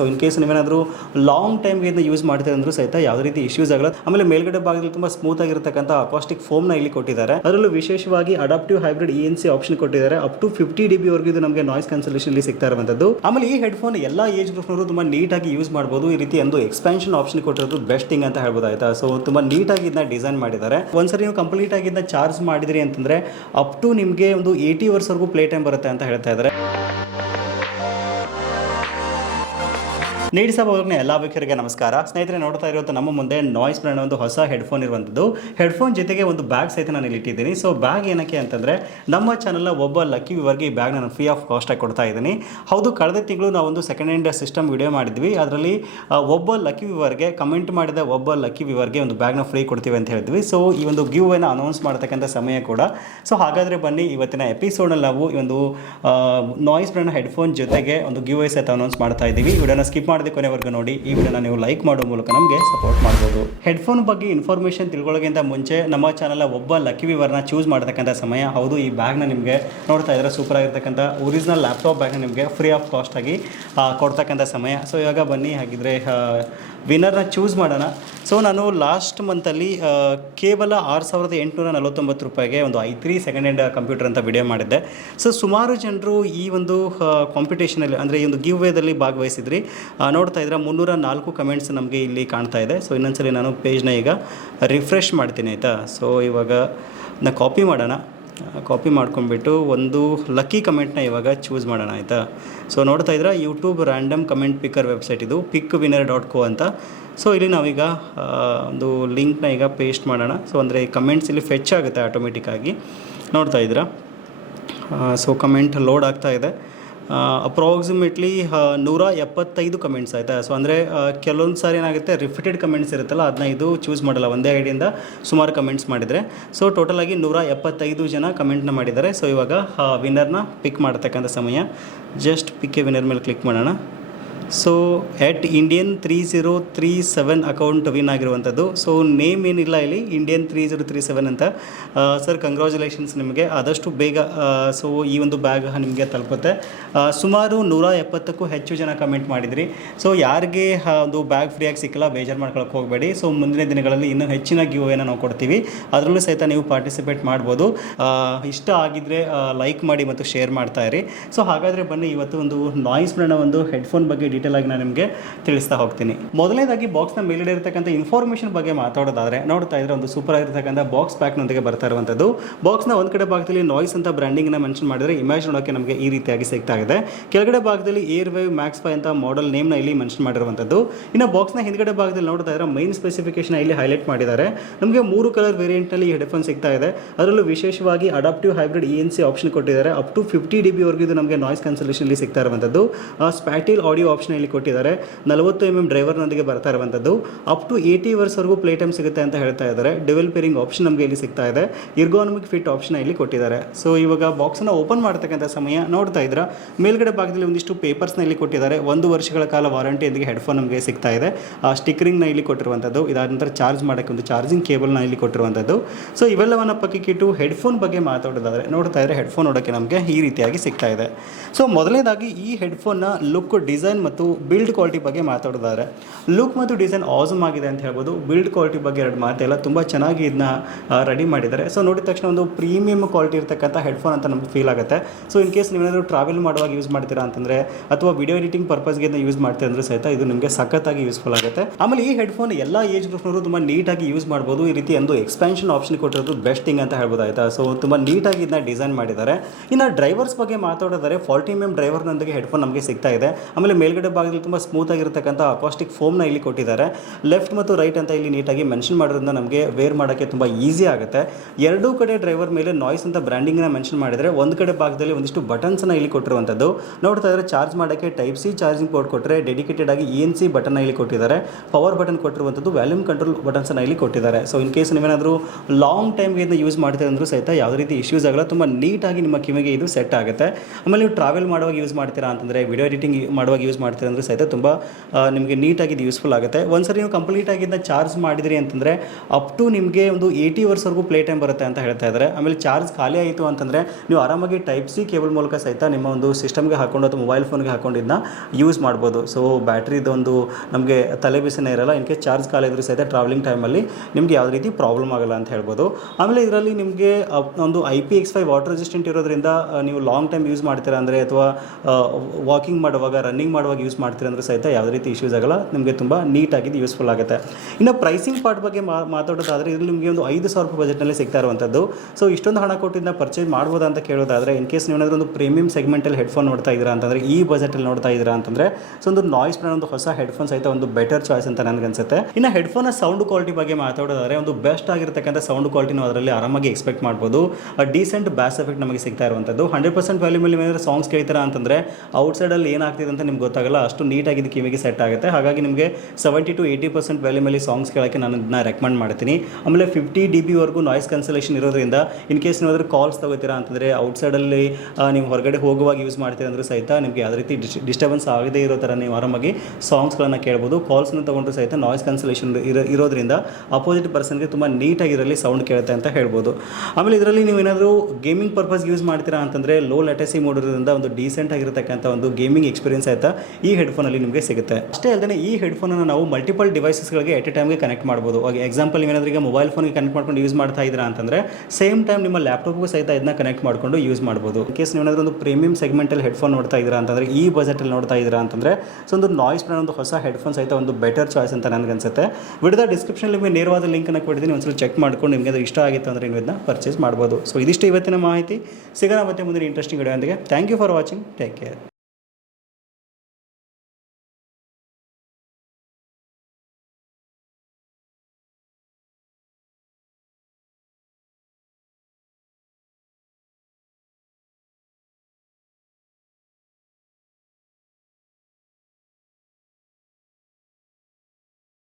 So in case ನೀವೇನಾದರೂ long ಟೈಮ್ಗೆ use ಮಾಡ್ತೀವಿ ಅಂದ್ರೂ ಸಹಿತ ಯಾವುದೇ ರೀತಿ ಇಶ್ಯೂಸ್ ಆಗಲ್ಲ. ಆಮೇಲೆ ಮೇಲ್ಗಡೆ ಭಾಗದಲ್ಲಿ ತುಂಬ ಸ್ಮೂತ್ ಆಗಿರತಕ್ಕಂಥ ಅಕಾಸ್ಟಿಕ್ ಫೋಮ್ನ ಇಲ್ಲಿ ಕೊಟ್ಟಿದ್ದಾರೆ. ಅದರಲ್ಲೂ ವಿಶೇಷವಾಗಿ adaptive hybrid E N C option ಕೊಟ್ಟಿದ್ದಾರೆ. Up to fifty D B ವರೆಗೂ ಇದು ನಮಗೆ ನಾಯ್ಸ್ ಕ್ಯಾನ್ಸಲೇಷನ್ ಇಲ್ಲಿ ಸಿಗ್ತಾ ಇರುವಂಥದ್ದು. ಆಮೇಲೆ ಈ ಹೆಡ್ಫೋನ್ ಎಲ್ಲ ಏಜ್ ಗ್ರೂಪ್ನವರು ತುಂಬ ನೀಟಾಗಿ ಯೂಸ್ ಮಾಡ್ಬೋದು. ಈ ರೀತಿ ಒಂದು ಎಕ್ಸ್ಪಾನ್ಷನ್ ಆಪ್ಷನ್ ಕೊಟ್ಟಿರೋದು ಬೆಸ್ಟ್ ಥಿಂಗ್ ಅಂತ ಹೇಳ್ಬೋದು ಆಯ್ತಾ ಸೊ ತುಂಬ ನೀಟಾಗಿ ಇದನ್ನ ಡಿಸೈನ್ ಮಾಡಿದ್ದಾರೆ. ಒಂದ್ಸರಿ ನೀವು ಕಂಪ್ಲೀಟ್ ಆಗಿ ಇದನ್ನ ಚಾರ್ಜ್ ಮಾಡಿದ್ರಿ ಅಂತಂದ್ರೆ ಅಪ್ ಟು ನಿಮಗೆ ಒಂದು ಏಯ್ಟಿ ಅವರ್ಸ್ವರೆಗೂ ಪ್ಲೇ ಟೈಮ್ ಬರುತ್ತೆ ಅಂತ ಹೇಳ್ತಾ ಇದ್ದಾರೆ. ನೀಡಿಸ ಅವ್ರನ್ನ ಎಲ್ಲ ವೀಕ್ಷಕರಿಗೆ ನಮಸ್ಕಾರ. ಸ್ನೇಹಿತರೆ, ನೋಡ್ತಾ ಇರುವಂಥ ನಮ್ಮ ಮುಂದೆ ನಾಯ್ಸ್ ಬ್ರ್ಯಾಂಡ್ ಒಂದು ಹೊಸ ಹೆಡ್ಫೋನ್ ಇರುವಂಥದ್ದು ಹೆಡ್ಫೋನ್ ಜೊತೆಗೆ ಒಂದು ಬ್ಯಾಗ್ ಸಹಿತ ನಾನು ಇಟ್ಟಿದ್ದೀನಿ. ಸೊ ಬ್ಯಾಗ್ ಏನಕ್ಕೆ ಅಂತಂದರೆ, ನಮ್ಮ ಚಾನಲ್ನ ಒಬ್ಬ ಲಕ್ಕಿ ವಿವರ್ಗೆ ಈ ಬ್ಯಾಗ್ ನಾನು ಫ್ರೀ ಆಫ್ ಕಾಸ್ಟಾಗಿ ಕೊಡ್ತಾ ಇದ್ದೀನಿ. ಹೌದು, ಕಳೆದ ತಿಂಗಳು ನಾವು ಒಂದು ಸೆಕೆಂಡ್ ಹ್ಯಾಂಡ್ ಸಿಸ್ಟಮ್ ವಿಡಿಯೋ ಮಾಡಿದ್ವಿ. ಅದರಲ್ಲಿ ಒಬ್ಬ ಲಕ್ಕಿ ವಿವರ್ಗೆ ಕಮೆಂಟ್ ಮಾಡಿದ ಒಬ್ಬ ಲಕ್ಕಿ ವಿವರ್ಗೆ ಒಂದು ಬ್ಯಾಗ್ನ ಫ್ರೀ ಕೊಡ್ತೀವಿ ಅಂತ ಹೇಳಿದ್ವಿ. ಸೊ ಈ ಒಂದು ಗಿವ್ ಅನ್ನು ಅನೌನ್ಸ್ ಮಾಡ್ತಕ್ಕಂಥ ಸಮಯ ಕೂಡ. ಸೊ ಹಾಗಾದರೆ ಬನ್ನಿ, ಇವತ್ತಿನ ಎಪಿಸೋಡಲ್ಲಿ ನಾವು ಈ ಒಂದು ನಾಯ್ಸ್ ಬ್ರ್ಯಾಂಡ್ ಹೆಡ್ಫೋನ್ ಜೊತೆಗೆ ಒಂದು ಗಿವ್ ಸಹಿತ ಅನೌನ್ಸ್ ಮಾಡ್ತಾ ಇದ್ದೀವಿ. ವಿಡಿಯೋನ ಸ್ಕಿಪ್ ಮಾಡದೆ ಕೊನೆವರೆಗೂ ನೋಡಿ. ಈ ವಿಡಿಯೋನ ನೀವು ಲೈಕ್ ಮಾಡೋ ಮೂಲಕ ನಮಗೆ ಸಪೋರ್ಟ್ ಮಾಡ್ಬೋದು. ಹೆಡ್ಫೋನ್ ಬಗ್ಗೆ ಇನ್ಫಾರ್ಮೇಷನ್ ತಿಳ್ಕೊಳ್ಳೋಕ್ಕಿಂತ ಮುಂಚೆ ನಮ್ಮ ಚಾನಲ್ ಒಬ್ಬ ಲಕ್ಕಿ ವಿವರ್ನ ಚೂಸ್ ಮಾಡತಕ್ಕಂಥ ಸಮಯ. ಹೌದು, ಈ ಬ್ಯಾಗ್ನ ನಿಮಗೆ ನೋಡ್ತಾ ಇದ್ರೆ ಸೂಪರ್ ಆಗಿರ್ತಕ್ಕಂಥ ಒರಿಜಿನಲ್ ಲ್ಯಾಪ್ಟಾಪ್ ಬ್ಯಾಗ್ನ ನಿಮಗೆ ಫ್ರೀ ಆಫ್ ಕಾಸ್ಟ್ ಆಗಿ ಕೊಡ್ತಕ್ಕಂಥ ಸಮಯ. ಸೊ ಇವಾಗ ಬನ್ನಿ. ಹಾಗಿದ್ರೆ ವಿನ್ನರ್ನ ಚೂಸ್ ಮಾಡೋಣ. ಸೊ ನಾನು ಲಾಸ್ಟ್ ಮಂತಲ್ಲಿ ಕೇವಲ ಆರು ಸಾವಿರದ ಎಂಟುನೂರ ನಲವತ್ತೊಂಬತ್ತು ರೂಪಾಯಿಗೆ ಒಂದು I three second hand computer ಅಂತ ವಿಡಿಯೋ ಮಾಡಿದ್ದೆ. ಸೊ ಸುಮಾರು ಜನರು ಈ ಒಂದು ಕಾಂಪಿಟೇಷನಲ್ಲಿ ಅಂದರೆ ಈ ಒಂದು ಗಿವ್ ವೇದಲ್ಲಿ ಭಾಗವಹಿಸಿದ್ರಿ. ನೋಡ್ತಾ ಇದ್ರೆ ಮುನ್ನೂರ ನಾಲ್ಕು ಕಮೆಂಟ್ಸ್ ನಮಗೆ ಇಲ್ಲಿ ಕಾಣ್ತಾ ಇದೆ. ಸೊ ಇನ್ನೊಂದ್ಸಲಿ ನಾನು ಪೇಜ್ನ ಈಗ ರಿಫ್ರೆಶ್ ಮಾಡ್ತೀನಿ, ಆಯಿತಾ? ಸೊ ಇವಾಗ ನಾ ಕಾಪಿ ಮಾಡೋಣ. ಕಾಪಿ ಮಾಡ್ಕೊಂಡ್ಬಿಟ್ಟು ಒಂದು ಲಕ್ಕಿ ಕಮೆಂಟ್ನ ಇವಾಗ ಚೂಸ್ ಮಾಡೋಣ ಆಯಿತಾ? ಸೊ ನೋಡ್ತಾ ಇದ್ರೆ YouTube random comment picker website ಇದು ಪಿಕ್ ವಿನರ್ ಡಾಟ್ ಕೋ ಅಂತ. ಸೊ ಇಲ್ಲಿ ನಾವೀಗ ಒಂದು ಲಿಂಕ್ನ ಈಗ ಪೇಸ್ಟ್ ಮಾಡೋಣ. ಸೊ ಅಂದರೆ ಕಮೆಂಟ್ಸ್ ಇಲ್ಲಿ ಫೆಚ್ ಆಗುತ್ತೆ ಆಟೋಮೆಟಿಕ್ಕಾಗಿ ನೋಡ್ತಾ ಇದ್ದೀರಾ? ಸೊ ಕಮೆಂಟ್ ಲೋಡ್ ಆಗ್ತಾ ಇದೆ. ಅಪ್ರಾಕ್ಸಿಮೇಟ್ಲಿ ನೂರ ಎಪ್ಪತ್ತೈದು ಕಮೆಂಟ್ಸ್ ಆಯಿತಾ? ಸೊ ಅಂದರೆ ಕೆಲವೊಂದು ಸಾರಿ ಏನಾಗುತ್ತೆ ರಿಫಿಟೆಡ್ ಕಮೆಂಟ್ಸ್ ಇರುತ್ತಲ್ಲ ಅದನ್ನ ಇದು ಚೂಸ್ ಮಾಡಲ್ಲ, ಒಂದೇ ಐಡಿಯಿಂದ ಸುಮಾರು ಕಮೆಂಟ್ಸ್ ಮಾಡಿದರೆ. ಸೊ ಟೋಟಲ್ ಆಗಿ ನೂರ ಎಪ್ಪತ್ತೈದು ಜನ ಕಮೆಂಟ್ನ ಮಾಡಿದ್ದಾರೆ. ಸೊ ಇವಾಗ ವಿನ್ನರ್ನ ಪಿಕ್ ಮಾಡ್ತಕ್ಕಂಥ ಸಮಯ. ಜಸ್ಟ್ ಪಿಕ್ ಎ ವಿನ್ನರ್ ಮೇಲೆ ಕ್ಲಿಕ್ ಮಾಡೋಣ. So at Indian three zero three seven account win ಆಗಿರುವಂಥದ್ದು. ಸೊ ನೇಮ್ ಏನಿಲ್ಲ ಇಲ್ಲಿ Indian three zero three seven ಅಂತ. ಸರ್ ಕಂಗ್ರ್ಯಾಚುಲೇಷನ್ಸ್ ನಿಮಗೆ. ಆದಷ್ಟು ಬೇಗ ಸೊ ಈ ಒಂದು ಬ್ಯಾಗ್ ನಿಮಗೆ ತಲುಪುತ್ತೆ. ಸುಮಾರು ನೂರ ಎಪ್ಪತ್ತಕ್ಕೂ ಹೆಚ್ಚು ಜನ ಕಮೆಂಟ್ ಮಾಡಿದ್ರಿ. ಸೊ ಯಾರಿಗೆ ಒಂದು ಬ್ಯಾಗ್ ಫ್ರೀಯಾಗಿ ಸಿಕ್ಕಲ್ಲ, ಬೇಜಾರು ಮಾಡ್ಕೊಳಕ್ಕೆ ಹೋಗಬೇಡಿ. ಸೊ ಮುಂದಿನ ದಿನಗಳಲ್ಲಿ ಇನ್ನೂ ಹೆಚ್ಚಿನ ಗಿವ್ ನಾವು ಕೊಡ್ತೀವಿ. ಅದರಲ್ಲೂ ಸಹಿತ ನೀವು ಪಾರ್ಟಿಸಿಪೇಟ್ ಮಾಡ್ಬೋದು. ಇಷ್ಟ ಆಗಿದ್ರೆ ಲೈಕ್ ಮಾಡಿ ಮತ್ತು ಶೇರ್ ಮಾಡ್ತಾ ಇರಿ. ಸೊ ಹಾಗಾದರೆ ಬನ್ನಿ, ಇವತ್ತು ಒಂದು ನಾಯ್ಸ್ ಒಂದು ಹೆಡ್ಫೋನ್ ಬಗ್ಗೆ ಡೀಟೇಲ್ ಆಗಿ ನಾನು ನಿಮಗೆ ತಿಳಿಸ್ತಾ ಹೋಗ್ತೀನಿ. ಮೊದಲನೇದಾಗಿ ಬಾಕ್ಸ್ನ ಮೇಲ್ಗಡೆ ಇರತಕ್ಕಂಥ ಇನ್ಫಾರ್ಮೇಷನ್ ಬಗ್ಗೆ ಮಾತಾಡೋದಾದ್ರೆ, ನೋಡ್ತಾ ಇದ್ರೆ ಒಂದು ಸೂಪರ್ ಆಗಿರ್ತಕ್ಕಂಥ ಬಾಕ್ಸ್ ಪ್ಯಾಕ್ನೊಂದಿಗೆ ಬರ್ತಾ ಇರುವಂಥದ್ದು. ಬಾಕ್ಸ್ನ ಒಂದು ಕಡೆ ಭಾಗದಲ್ಲಿ ನಾಯ್ಸ್ ಅಂತ ಬ್ರ್ಯಾಂಡಿಂಗ್ನ ಮೆನ್ಷನ್ ಮಾಡಿದರೆ ಇಮೇಜ್ ನೋಡೋಕ್ಕೆ ನಮಗೆ ಈ ರೀತಿಯಾಗಿ ಸಿಗ್ತಾ ಇದೆ. ಕೆಳಗಡೆ ಭಾಗದಲ್ಲಿ ಏರ್ ವೇವ್ ಮ್ಯಾಕ್ಸ್ ಫೈ ಅಂತ ಮಾಡೆಲ್ ನೇಮ್ನ ಇಲ್ಲಿ ಮೆನ್ಷನ್ ಮಾಡಿರುವಂಥದ್ದು. ಇನ್ನು ಬಾಕ್ಸ್ನ ಹಿಂದ್ಗಡೆ ಭಾಗದಲ್ಲಿ ನೋಡ್ತಾ ಇದ್ರೆ ಮೈನ್ ಸ್ಪೆಸಿಫಿಕೇಶನ್ ಇಲ್ಲಿ ಹೈಲೈಟ್ ಮಾಡಿದ್ದಾರೆ. ನಮಗೆ ಮೂರು ಕಲರ್ ವೇರಿಯಂಟ್ನಲ್ಲಿ ಹೆಡ್ಫೋನ್ ಸಿಗ್ತಾ ಇದೆ. ಅದರಲ್ಲೂ ವಿಶೇಷವಾಗಿ adaptive hybrid E N C option ಕೊಟ್ಟಿದ್ದಾರೆ. Up to fifty D B ವರೆಗೂ ಇದು ನಮಗೆ ನಾಯ್ಸ್ ಇಲ್ಲಿ ಸಿಗ್ತಾ ಇರುವಂಥದ್ದು. ಸ್ಪ್ಯಾಟಿಲ್ ಆಡಿಯೋ ಆಪ್ಷನ್ ಇಲ್ಲಿ ಕೊಟ್ಟಿದ್ದಾರೆ. ನಲವತ್ತು ಎಂ ಎಂ ಡ್ರೈವರ್ನೊಂದಿಗೆ ಬರ್ತಾ ಇರುವಂಥದ್ದು ಅಪ್ ಟು ಏಯ್ಟಿ ವರ್ಸ್ವರೆಗೂ ಪ್ಲೇ ಟೈಮ್ ಸಿಗುತ್ತೆ ಅಂತ ಹೇಳ್ತಾ ಇದ್ದಾರೆ. ಡೆವೆಲ್ಪರಿಂಗ್ ಆಪ್ಷನ್ ನಮಗೆ ಇಲ್ಲಿ ಸಿಗ್ತಾ ಇದೆ. ಇರ್ಗೋನಮಿಕ್ ಫಿಟ್ ಆಪ್ಷನ್ ಇಲ್ಲಿ ಕೊಟ್ಟಿದ್ದಾರೆ. ಸೊ ಇವಾಗ ಬಾಕ್ಸನ್ನು ಓಪನ್ ಮಾಡ್ತಕ್ಕಂಥ ಸಮಯ ನೋಡ್ತಾ ಇದ್ರ ಮೇಲ್ಗಡೆ ಭಾಗದಲ್ಲಿ ಒಂದಿಷ್ಟು ಪೇಪರ್ಸ್ನ ಇಲ್ಲಿ ಕೊಟ್ಟಿದ್ದಾರೆ. ಒಂದು ವರ್ಷಗಳ ಕಾಲ ವಾರಂಟಿಯೊಂದಿಗೆ ಹೆಡ್ಫೋನ್ ನಮಗೆ ಸಿಗ್ತಾ ಇದೆ. ಆ ಸ್ಟಿಕರಿಂಗ್ನ ಇಲ್ಲಿ ಕೊಟ್ಟಿರುವಂಥದ್ದು ಇದಾದ ನಂತರ ಚಾರ್ಜ್ ಮಾಡೋಕ್ಕೆ ಒಂದು ಚಾರ್ಜಿಂಗ್ ಕೇಬಲ್ನ ಇಲ್ಲಿ ಕೊಟ್ಟಿರುವಂಥದ್ದು ಸೊ ಇವೆಲ್ಲವನ್ನ ಪಕ್ಕಕ್ಕಿಟ್ಟು ಹೆಡ್ಫೋನ್ ಬಗ್ಗೆ ಮಾತಾಡೋದಾದರೆ ನೋಡ್ತಾ ಇದ್ರೆ ಹೆಡ್ಫೋನ್ ನೋಡೋಕ್ಕೆ ನಮಗೆ ಈ ರೀತಿಯಾಗಿ ಸಿಗ್ತಾ ಇದೆ. ಸೊ ಮೊದಲನೇದಾಗಿ ಈ ಹೆಡ್ಫೋನ್ನ ಲುಕ್ ಡಿಸೈನ್ ಮತ್ತು ಬಿಲ್ಡ್ ಕ್ವಾಲಿಟಿ ಬಗ್ಗೆ ಮಾತಾಡೋದಾದರೆ ಲುಕ್ ಮತ್ತು ಡಿಸೈನ್ ಆಸಮ್ ಆಗಿದೆ ಅಂತ ಹೇಳ್ಬೋದು. ಬಿಲ್ಡ್ ಕ್ವಾಲಿಟಿ ಬಗ್ಗೆ ಎರಡು ಮಾತೆಲ್ಲ ತುಂಬ ಚೆನ್ನಾಗಿ ಇದನ್ನ ರೆಡಿ ಮಾಡಿದ್ದಾರೆ. ಸೊ ನೋಡಿದ ತಕ್ಷಣ ಒಂದು ಪ್ರೀಮಿಯಂ ಕ್ವಾಲಿಟಿ ಇರ್ತಕ್ಕಂಥ ಹೆಡ್ಫೋನ್ ಅಂತ ನಮ್ಗೆ ಫೀಲ್ ಆಗುತ್ತೆ. ಸೊ ಇನ್ ಕೇಸ್ ನೀವೇನಾದರೂ ಟ್ರಾವೆಲ್ ಮಾಡುವಾಗ ಯೂಸ್ ಮಾಡ್ತೀರಾ ಅಂತಂದರೆ, ಅಥವಾ ವಿಡಿಯೋ ಎಡಿಟಿಂಗ್ ಪರ್ಪಸ್ಗೆ ಯೂಸ್ ಮಾಡ್ತೀರಾ ಅಂದ್ರೆ ಸಹಿತ ಇದು ನಿಮಗೆ ಸಖತ್ತಾಗಿ ಯೂಸ್ಫುಲ್ ಆಗುತ್ತೆ. ಆಮೇಲೆ ಈ ಹೆಡ್ಫೋನ್ ಎಲ್ಲ ಏಜ್ ಗ್ರೂಪ್ನವರು ತುಂಬ ನೀಟಾಗಿ ಯೂಸ್ ಮಾಡ್ಬೋದು. ಈ ರೀತಿ ಒಂದು ಎಕ್ಸ್ಪೆನ್ಷನ್ ಆಪ್ಷನ್ ಕೊಟ್ಟಿರೋದು ಬೆಸ್ಟ್ ಥಿಂಗ್ ಅಂತ ಹೇಳ್ಬೋದು ಆಯಿತಾ? ಸೊ ತುಂಬ ನೀಟಾಗಿ ಇದನ್ನ ಡಿಸೈನ್ ಮಾಡಿದ್ದಾರೆ. ಇನ್ನು ಡ್ರೈವರ್ಸ್ ಬಗ್ಗೆ ಮಾತಾಡೋದಾದರೆ ಫಾರ್ಟಿ ಎಂ ಎಂ ಡ್ರೈವರ್ನೊಂದಿಗೆ ಹೆಡ್ಫೋನ್ ನಮಗೆ ಸಿಗ್ತಾ ಇದೆ. ಆಮೇಲೆ ಮೇಲ್ಗಡೆ ಭಾಗದಲ್ಲಿ ತುಂಬ ಸ್ಮೂತ್ ಆಗಿರತಕ್ಕಂಥ ಅಕಾಸ್ಟಿಕ್ ಫೋಮ್ನ ಇಲ್ಲಿ ಕೊಟ್ಟಿದ್ದಾರೆ. ಲೆಫ್ಟ್ ಮತ್ತು ರೈಟ್ ಅಂತ ಇಲ್ಲಿ ನೀಟಾಗಿ ಮೆನ್ಷನ್ ಮಾಡೋದ್ರಿಂದ ನಮಗೆ ವೇರ್ ಮಾಡೋಕ್ಕೆ ತುಂಬ ಈಸಿ ಆಗುತ್ತೆ. ಎರಡೂ ಕಡೆ ಡ್ರೈವರ್ ಮೇಲೆ ನಾಯ್ಸ್ ಅಂತ ಬ್ರ್ಯಾಂಡಿಂಗ್ನ ಮೆನ್ಷನ್ ಮಾಡಿದರೆ ಒಂದು ಕಡೆ ಭಾಗದಲ್ಲಿ ಒಂದಿಷ್ಟು ಬಟನ್ಸ್ನ ಇಲ್ಲಿ ಕೊಟ್ಟಿರುವಂಥದ್ದು. ನೋಡ್ತಾ ಇದ್ರೆ ಚಾರ್ಜ್ ಮಾಡೋಕ್ಕೆ ಟೈಪ್ ಸಿ ಚಾರ್ಜಿಂಗ್ ಪೋರ್ಟ್ ಕೊಟ್ಟರೆ ಡೆಡಿಕೇಟೆಡ್ ಆಗಿ ಇ ಎನ್ ಸಿ ಬಟನ್ನ ಇಲ್ಲಿ ಕೊಟ್ಟಿದ್ದಾರೆ. ಪವರ್ ಬಟನ್ ಕೊಟ್ಟಿರುವಂಥದ್ದು ವ್ಯಾಲ್ಯೂಮ್ ಕಂಟ್ರೋಲ್ ಬಟನ್ಸನ್ನು ಇಲ್ಲಿ ಕೊಟ್ಟಿದ್ದಾರೆ. ಸೊ ಇನ್ ಕೇಸ್ ನೀವೇನಾದರೂ ಲಾಂಗ್ ಟೈಮ್ಗೆ ಇದನ್ನ ಯೂಸ್ ಮಾಡ್ತೀರಿ ಅಂದರೂ ಸಹಿತ ಯಾವುದೇ ರೀತಿ ಇಶ್ಯೂಸ್ ಆಗಲ್ಲ, ತುಂಬ ನೀಟಾಗಿ ನಿಮ್ಮ ಕಿವಿಗೆ ಇದು ಸೆಟ್ ಆಗುತ್ತೆ. ಆಮೇಲೆ ನೀವು ಟ್ರಾವೆಲ್ ಮಾಡುವಾಗ ಯೂಸ್ ಮಾಡ್ತೀರಾ ಅಂತಂದರೆ ವಿಡಿಯೋ ಎಡಿಟಿಂಗ್ ಮಾಡುವಾಗ ಯೂಸ್ ಮಾಡ್ತೀರಾ ಮಾಡ್ತೀರಿ ಅಂದರೆ ಸಹಿತ ತುಂಬ ನಿಮಗೆ ನೀಟಾಗಿ ಇದು ಯೂಸ್ಫುಲ್ ಆಗುತ್ತೆ. ಒಂದ್ಸರಿ ನೀವು ಕಂಪ್ಲೀಟ್ ಆಗಿದ್ದ ಚಾರ್ಜ್ ಮಾಡಿದ್ರಿ ಅಂತಂದರೆ ಅಪ್ ಟು ನಿಮಗೆ ಒಂದು ಏಯ್ಟಿ ಅವರ್ಸ್ವರೆಗೂ ಪ್ಲೇ ಟೈಮ್ ಬರುತ್ತೆ ಅಂತ ಹೇಳ್ತಾ ಇದ್ದಾರೆ ಆಮೇಲೆ ಚಾರ್ಜ್ ಖಾಲಿ ಆಯಿತು ಅಂತಂದರೆ ನೀವು ಆರಾಮಾಗಿ ಟೈಪ್ ಸಿ ಕೇಬಲ್ ಮೂಲಕ ಸಹಿತ ನಿಮ್ಮ ಒಂದು ಸಿಸ್ಟಮ್ಗೆ ಹಾಕೊಂಡು ಅಥವಾ ಮೊಬೈಲ್ ಫೋನ್ಗೆ ಹಾಕೊಂಡು ಇದನ್ನ ಯೂಸ್ ಮಾಡ್ಬೋದು. ಸೊ ಬ್ಯಾಟ್ರಿದೊಂದು ನಮಗೆ ತಲೆ ಬಿಸಿನೇ ಇರಲ್ಲ, ಇನ್ ಚಾರ್ಜ್ ಖಾಲಿ ಇದ್ರೂ ಸಹಿತ ಟ್ರಾವೆಲಿಂಗ್ ಟೈಮಲ್ಲಿ ನಿಮಗೆ ಯಾವುದೇ ರೀತಿ ಪ್ರಾಬ್ಲಮ್ ಆಗಲ್ಲ ಅಂತ ಹೇಳ್ಬೋದು. ಆಮೇಲೆ ಇದರಲ್ಲಿ ನಿಮಗೆ ಒಂದು I P X five water resistant ಇರೋದ್ರಿಂದ ನೀವು ಲಾಂಗ್ ಟೈಮ್ ಯೂಸ್ ಮಾಡ್ತೀರಾ ಅಂದರೆ ಅಥವಾ ವಾಕಿಂಗ್ ಮಾಡುವಾಗ ರನ್ನಿಂಗ್ ಮಾಡುವಾಗ ಯೂಸ್ ಮಾಡ್ತೀರಾ ಅಂದರೆ ಸಹಿತ ಯಾವುದೇ ರೀತಿ ಇಶ್ಯೂಸ್ ಆಗಲ್ಲ. ನಿಮಗೆ ತುಂಬ ನೀಟಾಗಿ ಯೂಸ್ಫುಲ್ ಆಗುತ್ತೆ. ಇನ್ನು ಪ್ರೈಸಿಂಗ್ ಪಾರ್ಟ್ ಬಗ್ಗೆ ಮಾತಾಡೋದಾದರೆ ಇದರಲ್ಲಿ ನಿಮಗೆ ಒಂದು ಐದು ಸಾವಿರ ರೂಪಾಯಿ ಬಜೆಟ್ನಲ್ಲಿ ಸಿಗ್ತಾ ಇರುವಂಥದ್ದು ಸೊ ಇಷ್ಟೊಂದು ಹಣ ಕೊಟ್ಟಿದ್ದ ಪರ್ಚೇಸ್ ಮಾಡ್ಬೋದಾ ಅಂತ ಕೇಳೋದಾದರೆ ಇನ್ ಕೇಸ್ ನೀವು ಏನಾದರೂ ಒಂದು ಪ್ರೀಮಿಯಂ ಸೆಗ್ಮೆಂಟಲ್ಲಿ ಹೆಡ್ಫೋನ್ ನೋಡ್ತಾ ಇದ್ದೀರಾ ಅಂತಂದರೆ, ಈ ಬಜೆಟಲ್ಲಿ ನೋಡ್ತಾ ಇದ್ದೀರಾ ಅಂತಂದರೆ ಸೊ ಒಂದು ನಾಯ್ಸ್ ಒಂದು ಹೊಸ ಹೆಡ್ಫೋನ್ ಸಹಿತ ಒಂದು ಬೆಟರ್ ಚಾಯ್ಸ್ ಅಂತ ನನಗೆ ಅನ್ಸುತ್ತೆ. ಇನ್ನು ಹೆಡ್ಫೋನ್ ಸೌಂಡ್ ಕ್ವಾಲಿಟಿ ಬಗ್ಗೆ ಮಾತಾಡೋದಾದರೆ, ಒಂದು ಬೆಸ್ಟ್ ಆಗಿರತಕ್ಕಂಥ ಸೌಂಡ್ ಕ್ವಾಲಿಟಿನೂ ಅದರಲ್ಲಿ ಆರಾಮಾಗಿ ಎಕ್ಸ್ಪೆಕ್ಟ್ ಮಾಡ್ಬೋದು. ಡೀಸೆಂಟ್ ಬ್ಯಾಸ್ ಎಫೆಕ್ಟ್ ನಮಗೆ ಸಿಗ್ತಾ ಇರುವಂಥದ್ದು ಹಂಡ್ರೆಡ್ ಪರ್ಸೆಂಟ್ ವ್ಯಾಲ್ಯೂಮಲ್ಲಿ ಏನಾದರೂ ಸಾಂಗ್ಸ್ ಕೇಳ್ತೀರಾ ಅಂತಂದರೆ ಔಟ್ಸೈಡಲ್ಲಿ ಏನಾಗ್ತಿದೆ ಅಂತ ನಿಮ್ಗೆ ಗೊತ್ತಾಗಲ್ಲ ಅಷ್ಟು ನೀಟಾಗಿ ಇದು ಕಿವಿಗೆ ಸೆಟ್ ಆಗುತ್ತೆ. ಹಾಗಾಗಿ ನಿಮಗೆ ಸೆವೆಂಟಿ ಟು ಏಯ್ಟಿ ಪರ್ಸೆಂಟ್ ವ್ಯಾಲ್ಯೂಮಲ್ಲಿ ಸಾಂಗ್ಸ್ ಕೇಳೋಕ್ಕೆ ನಾನು ಇದನ್ನ ರೆಕಮೆಂಡ್ ಮಾಡ್ತೀನಿ. ಆಮೇಲೆ ಫಿಫ್ಟಿ ಡಿ ಬಿವರೆಗೂ ನಾಯ್ಸ್ ಕನ್ಸಲೇಷನ್ ಇರೋದ್ರಿಂದ ಇನ್ ಕೇಸ್ ನೀವು ಅದ್ರ ಕಾಲ್ಸ್ ತಗೋತೀರಾ ಅಂತಂದರೆ ಔಟ್ಸೈಡಲ್ಲಿ ನೀವು ಹೊರಗಡೆ ಹೋಗುವಾಗ ಯೂಸ್ ಮಾಡ್ತೀರಾ ಅಂದರೆ ಸಹಿತ ನಿಮಗೆ ಯಾವುದೇ ರೀತಿ ಡಿಸ್ಟರ್ಬೆನ್ಸ್ ಆಗದೇ ಇರೋ ಥರ ನೀವು ಆರಾಮಾಗಿ ಸಾಂಗ್ಸ್ಗಳನ್ನು ಕೇಳ್ಬೋದು. ಕಾಲ್ಸ್ನ ತೊಗೊಂಡ್ರು ಸಹಿತ ನಾಯ್ಸ್ ಕನ್ಸಲೇಷನ್ ಇರೋ ಇರೋದ್ರಿಂದ ಅಪೋಸಿಟ್ ಪರ್ಸನ್ಗೆ ತುಂಬ ನೀಟಾಗಿರಲಿ ಸೌಂಡ್ ಕೇಳುತ್ತೆ ಅಂತ ಹೇಳ್ಬೋದು. ಆಮೇಲೆ ಇದರಲ್ಲಿ ನೀವು ಏನಾದರೂ ಗೇಮಿಂಗ್ ಪರ್ಪಸ್ ಯೂಸ್ ಮಾಡ್ತೀರಾ ಅಂತಂದರೆ ಲೋ ಲೆಟೆಸಿ ಮೋಡ್ ಇರೋದ್ರಿಂದ ಒಂದು ಡೀಸೆಂಟ್ ಆಗಿರತಕ್ಕಂಥ ಒಂದು ಗೇಮಿಂಗ್ ಎಕ್ಸ್ಪೀರಿಯನ್ಸ್ ಆಯ್ತಾ? ಈ ಹೆಡ್ಫೋನಲ್ಲಿ ನಿಮಗೆ ಸಿಗುತ್ತೆ. ಅಷ್ಟೇ ಅಲ್ಲದೆ ಈ ಹೆಡ್ಫೋನನ್ನು ನಾವು ಮಲ್ಟಿಪಲ್ ಡಿವೈಸಸ್ಗಳಿಗೆ ಎಟ್ ಎ ಟೈಮ್ಗೆ ಕನೆಕ್ಟ್ ಮಾಡ್ಬೋದು. ಹಾಗೆ ಎಕ್ಸಾಂಪಲ್ ನೀವೇನಾದ್ರೂ ಈಗ ಮೊಬೈಲ್ ಫೋನ್ಗೆ ಕನೆಕ್ಟ್ ಮಾಡ್ಕೊಂಡು ಯೂಸ್ ಮಾಡ್ತಾ ಇದ್ದೀರಾ ಅಂತಂದರೆ ಸೇಮ್ ಟೈಮ್ ನಿಮ್ಮ ಲ್ಯಾಪ್ಟಾಪ್ಗೂ ಸಹಿತ ಇದನ್ನ ಕನೆಕ್ಟ್ ಮಾಡಿಕೊಂಡು ಯೂಸ್ ಮಾಡ್ಬೋದು. ಇನ್ ಕೇಸ್ ನೀವೇನಾದ್ರೂ ಒಂದು ಪ್ರೀಮಿಯಂ ಸೆಗ್ಮೆಂಟಲ್ಲಿ ಹೆಡ್ಫೋನ್ ನೋಡ್ತಾ ಇದ್ದೀರಾ ಅಂತಂದರೆ, ಈ ಬಜೆಟಲ್ಲಿ ನೋಡ್ತಾ ಇದ್ದೀರಾ ಅಂತಂದರೆ, ಸೊ ಒಂದು ನಾಯ್ಸ್ ಒಂದು ಹೊಸ ಹೆಡ್ಫೋನ್ ಸಹಿತ ಒಂದು ಬೆಟರ್ ಚಾಯ್ಸ್ ಅಂತ ನನಗೆ ಅನ್ಸುತ್ತೆ. ವಿಡಿದ ಡಿಸ್ಕ್ರಿಪ್ಷನ್ ನಿಮಗೆ ನೇರವಾದ ಲಿಂಕನ್ನು ಕೊಡ್ತೀನಿ ಒಂದ್ಸಲ ಚೆಕ್ ಮಾಡ್ಕೊಂಡು ನಿಮಗೆ ಅದು ಇಷ್ಟ ಆಗಿತ್ತು ಅಂದರೆ ನೀವು ಇದನ್ನ ಪರ್ಚೇಸ್ ಮಾಡ್ಬೋದು. ಸೊ ಇದಿಷ್ಟು ಇವತ್ತಿನ ಮಾಹಿತಿ. ಸಿಗೋಣ ಮತ್ತೆ ಮುಂದಿನ interesting video thank you for watching take care